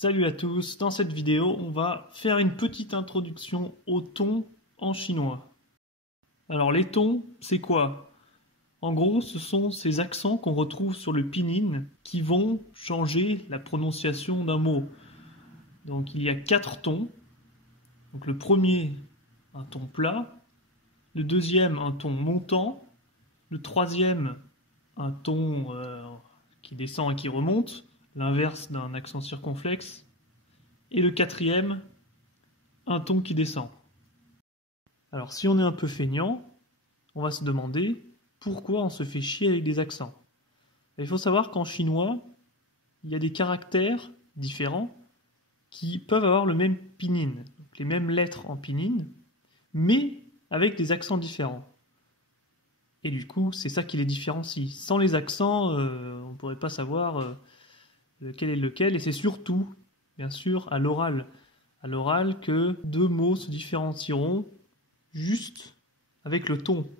Salut à tous, dans cette vidéo on va faire une petite introduction aux tons en chinois. Alors les tons, c'est quoi? En gros, ce sont ces accents qu'on retrouve sur le pinyin qui vont changer la prononciation d'un mot. Donc il y a 4 tons. Donc le premier, un ton plat. Le deuxième, un ton montant. Le troisième, un ton qui descend et qui remonte, l'inverse d'un accent circonflexe. Et le quatrième, un ton qui descend. Alors si on est un peu feignant, on va se demander pourquoi on se fait chier avec des accents. Et il faut savoir qu'en chinois, il y a des caractères différents qui peuvent avoir le même pinyin, donc les mêmes lettres en pinyin, mais avec des accents différents. Et du coup, c'est ça qui les différencie. Sans les accents, on ne pourrait pas savoir lequel est lequel, et c'est surtout, bien sûr, à l'oral que deux mots se différencieront juste avec le ton.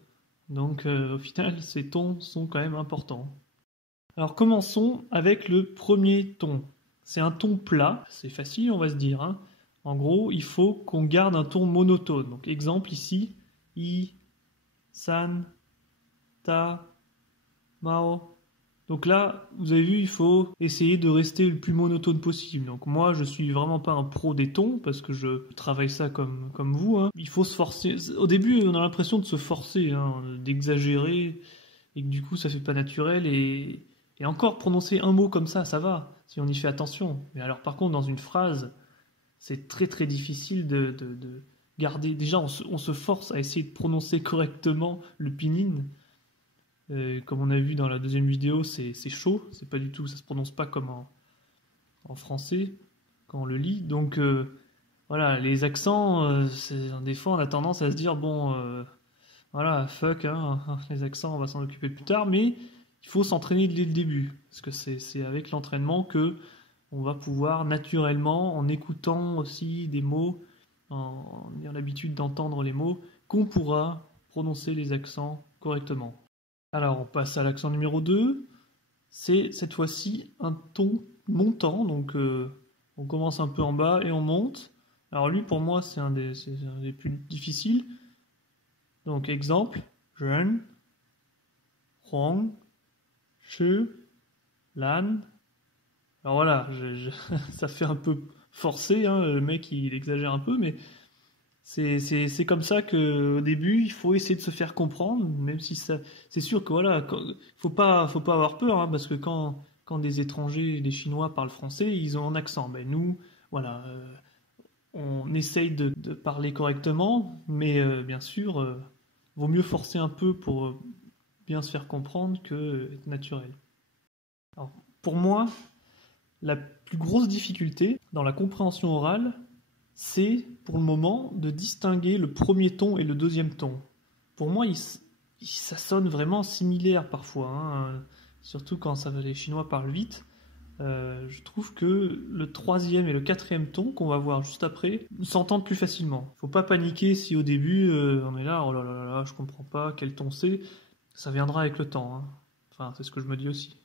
Donc au final, ces tons sont quand même importants. Alors commençons avec le premier ton. C'est un ton plat, c'est facile on va se dire, hein. En gros, il faut qu'on garde un ton monotone. Donc exemple ici, I, San, Ta, Mao. Donc là, vous avez vu, il faut essayer de rester le plus monotone possible. Donc moi, je suis vraiment pas un pro des tons, parce que je travaille ça comme vous, hein. Il faut se forcer. Au début, on a l'impression de se forcer, hein, d'exagérer, et que du coup, ça fait pas naturel. Et encore, prononcer un mot comme ça va, si on y fait attention. Mais alors par contre, dans une phrase, c'est très très difficile de garder... Déjà, on se force à essayer de prononcer correctement le pinyin. Comme on a vu dans la deuxième vidéo, c'est chaud, c'est pas du tout, ça se prononce pas comme en français quand on le lit. Donc voilà, les accents, des fois on a tendance à se dire bon, voilà, fuck, hein, les accents, on va s'en occuper plus tard, mais il faut s'entraîner dès le début, parce que c'est avec l'entraînement que on va pouvoir naturellement, en écoutant aussi des mots, en ayant l'habitude d'entendre les mots, qu'on pourra prononcer les accents correctement. Alors on passe à l'accent numéro 2, c'est cette fois-ci un ton montant, donc on commence un peu en bas et on monte. Alors lui pour moi c'est un des plus difficiles. Donc exemple, Ren, Hong, Shi, Lan. Alors voilà, ça fait un peu forcé, hein, le mec il exagère un peu, mais c'est comme ça qu'au début, il faut essayer de se faire comprendre, même si ça, c'est sûr que voilà, faut pas avoir peur, hein, parce que quand des étrangers, des Chinois parlent français, ils ont un accent. Ben nous, voilà, on essaye de parler correctement, mais bien sûr, vaut mieux forcer un peu pour bien se faire comprendre que être naturel. Alors, pour moi, la plus grosse difficulté dans la compréhension orale, c'est pour le moment de distinguer le premier ton et le deuxième ton. Pour moi, ça sonne vraiment similaire parfois, hein, surtout quand les Chinois parlent vite. Je trouve que le troisième et le quatrième ton qu'on va voir juste après s'entendent plus facilement. Faut pas paniquer si au début on est là, oh là là là, je comprends pas quel ton c'est. Ça viendra avec le temps, hein. Enfin, c'est ce que je me dis aussi.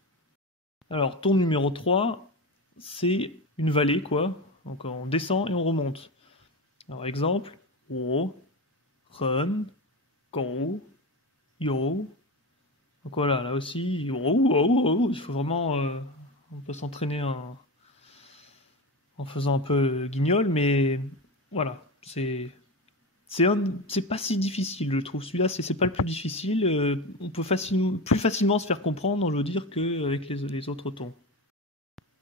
Alors, ton numéro 3, c'est une vallée, quoi. Donc on descend et on remonte. Alors exemple, Wo, Ren, Go, Yo. Donc voilà, là aussi, il faut vraiment... on peut s'entraîner en faisant un peu guignol, mais voilà, c'est pas si difficile, je trouve. Celui-là, c'est pas le plus difficile. On peut plus facilement se faire comprendre, je veux dire, qu'avec les autres tons.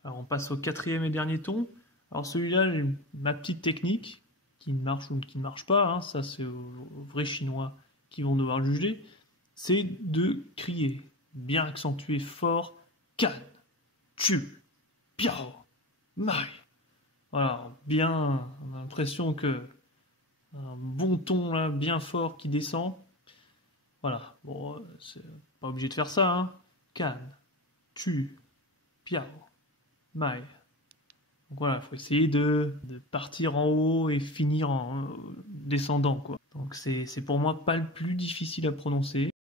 Alors on passe au quatrième et dernier ton. Alors celui-là, ma petite technique, qui marche ou qui ne marche pas, hein, ça c'est aux vrais Chinois qui vont devoir juger, c'est de crier, bien accentué, fort, Kan, Chu, Piao, Mai. Voilà, bien, on a l'impression que un bon ton là, bien fort qui descend. Voilà, bon, c'est pas obligé de faire ça, hein. Kan, Chu, Piao, Mai. Donc voilà, il faut essayer de partir en haut et finir en descendant, quoi. Donc c'est pour moi pas le plus difficile à prononcer.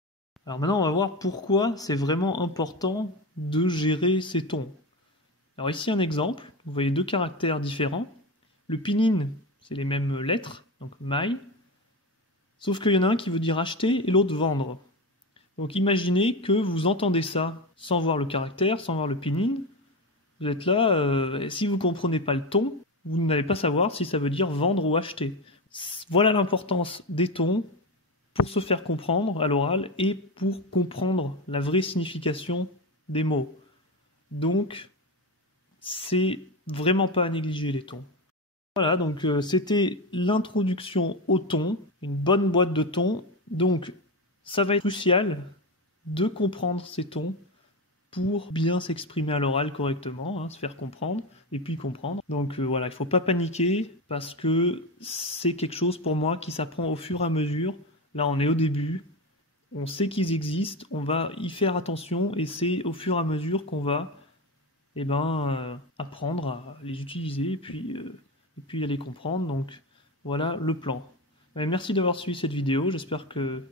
Alors maintenant, on va voir pourquoi c'est vraiment important de gérer ces tons. Alors ici un exemple, vous voyez deux caractères différents. Le pinyin, c'est les mêmes lettres, donc mai, sauf qu'il y en a un qui veut dire acheter et l'autre vendre. Donc imaginez que vous entendez ça sans voir le caractère, sans voir le pinyin. Vous êtes là, si vous ne comprenez pas le ton, vous n'allez pas savoir si ça veut dire vendre ou acheter. Voilà l'importance des tons pour se faire comprendre à l'oral et pour comprendre la vraie signification des mots. Donc, c'est vraiment pas à négliger les tons. Voilà, donc c'était l'introduction au ton, une bonne boîte de tons. Donc, ça va être crucial de comprendre ces tons pour bien s'exprimer à l'oral correctement, se faire comprendre et puis comprendre. Donc voilà, il ne faut pas paniquer parce que c'est quelque chose pour moi qui s'apprend au fur et à mesure. Là, on est au début, on sait qu'ils existent, on va y faire attention et c'est au fur et à mesure qu'on va apprendre à les utiliser et puis à les comprendre. Donc voilà le plan. Merci d'avoir suivi cette vidéo, j'espère que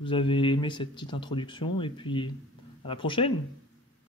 vous avez aimé cette petite introduction et puis à la prochaine!